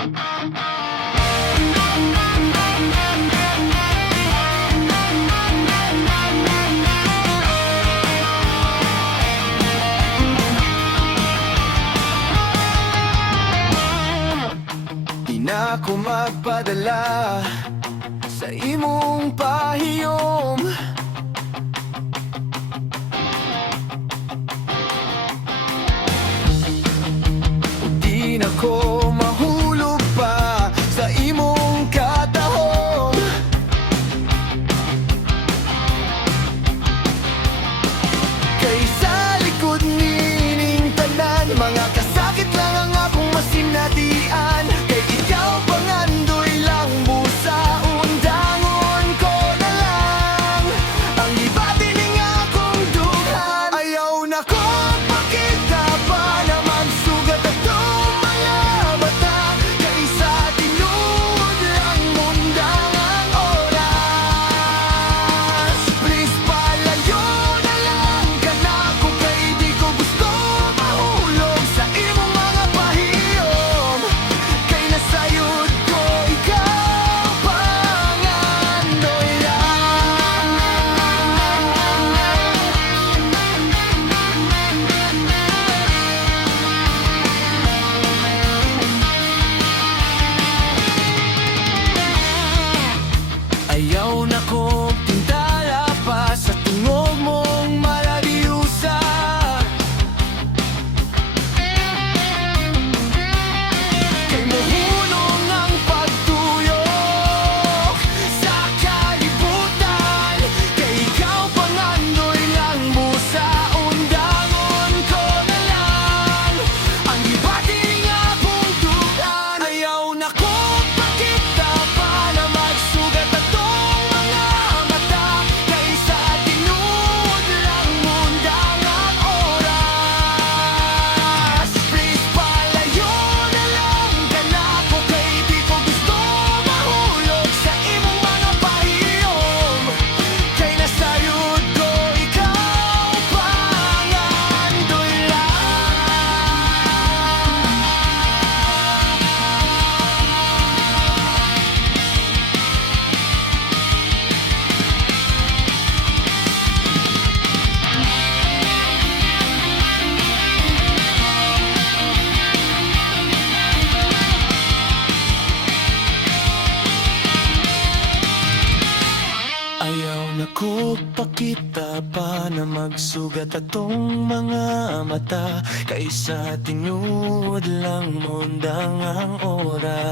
Di na ako magpadala sa imong pahiyom. Di na ko mahulog pa sa imong katahom. Kay sa likod nining tanan, mga kasakit lang ang akong masinatian. Kay ikaw pangandoy lang busa, undangon ko na lang ang ibati ning akong dughan. Ayaw na ko pakita pa na magsugat atong mga mata. Kay sa tinuod lang mundang ang oras. Please palayo na lang ka na ko, kay di ko gusto mahulog sa imong mga pahiyom. Kay nasayod ko ikaw pangandoy lang. Ayaw na ko tintala pa sa tungog mong maladiusa. Kay mohunong ang pagtuyok sa kalibutan. Kay ikaw pangandoy lang busa, undangon ko na lang ang ibati ning akong dughan. Ayaw na ko pakita pa na magsugat atong mga mata. Kay sa tinuod lang mundang ang oras. Please palayo na lang ka na ko, kay di ko gusto mahulog sa imong mga pahiyom. Kay nasayod ko ikaw pangandoy Ayaw na ko pakita pa na magsugat atong mga mata. Kay sa tinuod lang mundang ang oras.